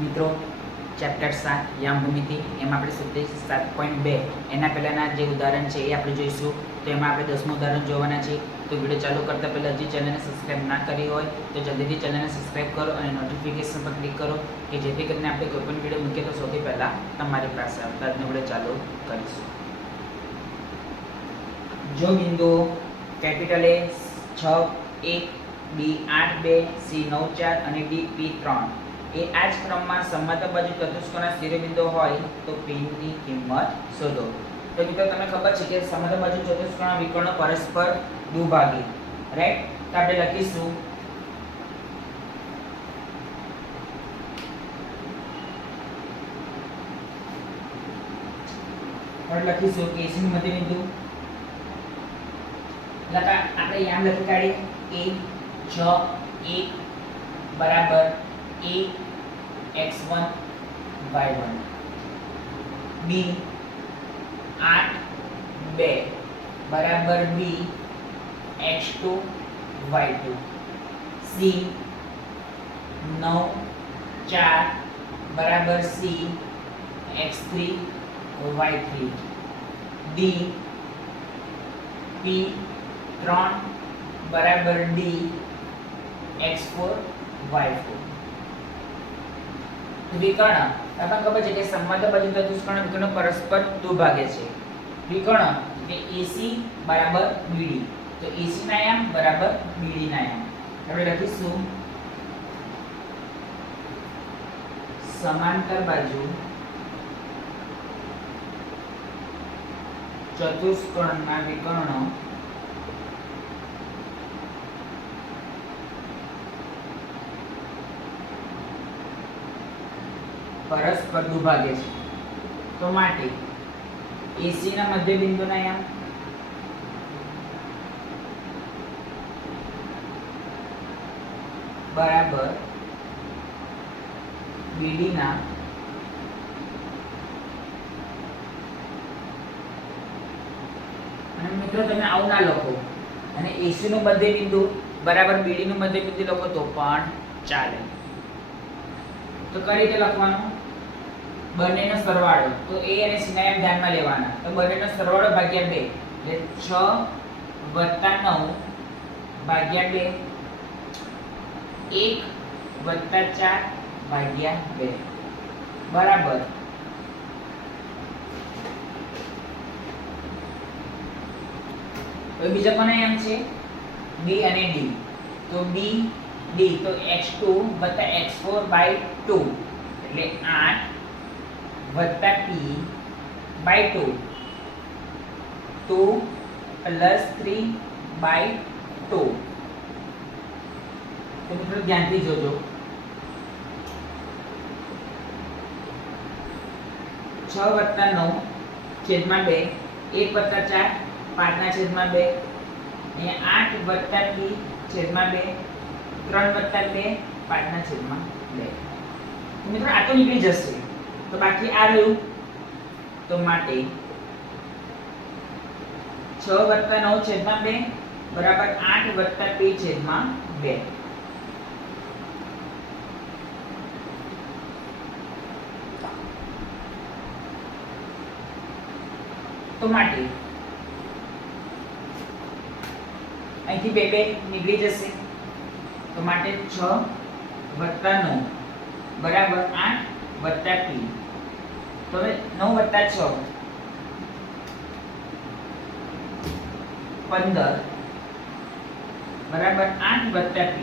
મિત્રો ચેપ્ટર 7 યામ ભૂમિતિ એમાં આપણે સુધી 7.2 એના પહેલાંના જે ઉદાહરણ છે એ આપણે જોઈશું. તો એમાં આપણે 10મું ઉદાહરણ જોવાના છે. તો વિડીયો ચાલુ કરતાં પહેલાં હજી ચેનલને સબસ્ક્રાઈબ ના કરી હોય તો જલ્દીથી ચેનલને સબસ્ક્રાઈબ કરો અને નોટિફિકેશન પર ક્લિક કરો કે જેથી કરીને આપણે કોઈ પણ વિડીયો મૂકીએ તો સૌથી પહેલાં તમારી પાસે આવતા આજનો વિડીયો ચાલુ કરીશું. જો બિંદુઓ કેપિટલ A 6 1 B 8 2 C 9 4 અને D P 3 એ આ જ ક્રમમાં સમબાજુ ચતુષ્કોણના શિરોબિંદુઓ હોય તો P ની કિંમત શોધો. તો મિત્રો તમને ખબર છે કે સમબાજુ ચતુષ્કોણના વિકર્ણો પરસ્પર દ્વિભાગી, રાઈટ? તો આપણે લખીશું કે AC નું મધ્યબિંદુ આપણે યામ લખી કાઢીએ A 6 1 બરાબર A x1 y1, B 8 2 બરાબર B x2 y2, C 9 4 બરાબર C x3 y3, D P 3 બરાબર D x4 y4. વિકર્ણ આપણને ખબર છે કે સમબાજુ ચતુષ્કોણ વિકર્ણો પરસ્પર દ્વિભાગે છે. વિકર્ણ કે AC બરાબર BD, તો AC ના યામ બરાબર BD ના યામ. આપણે લખીશું સમાંતર બાજુ ચતુષ્કોણના વિકર્ણો પરસ્પર દ્વિભાગે છે. તો માટે AC ના મધ્યબિંદુના યામ બરાબર BD ના અને મિત્રો તમે આવું ના લખો અને AC નું મધ્યબિંદુ બરાબર BD નું મધ્યબિંદુ લખો તો પણ ચાલે. તો કઈ રીતે લખવાનું? બંનેનો સરવાળો, તો A અને C ના યામ ધ્યાનમાં લેવાના. તો બંનેનો સરવાળો ભાગ્યા 2 એટલે 6 + 9 ભાગ્યા 2 1 + 4 ભાગ્યા 2 બરાબર તો બીજા કોના યામ છે? B અને D. તો B D તો x2 + x4/2 એટલે 8 + P/2 2 + 3/2. તો મિત્રો ધ્યાનથી જોજો. 6 + 9 છેદમાં 2 1 + 4 5 છેદમાં 2 અને 8 + P છેદમાં 2 3 + 2 5 છેદમાં 2. તો મિત્રો આ તો નીકળી જશે. તો બાકી આ રહ્યું. તો માટે 6 + 9 છેદમાં 2 બરાબર 8 + P છેદમાં 2. તો માટે અહીંથી 2 નીકળી જશે. તો માટે 6 + 9 બરાબર 8 + P. તો હવે 9 + 6 15 બરાબર 8 + P.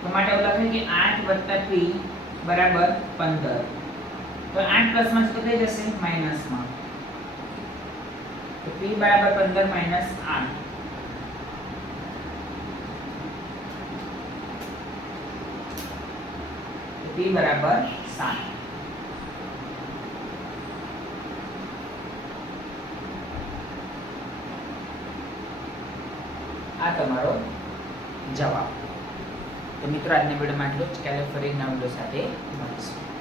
તો માટે એવું લખાય કે 8 + P બરાબર 15. તો 8 પ્લસમાં તો થઈ જશે માઈનસમાં. તો P બરાબર 15 - 8. P બરાબર 7. આ તમારો જવાબ. તો મિત્રો આજના વિડીયોમાં આટલું જ. કાલે ફરી નવા વિડીયો સાથે મળીશું.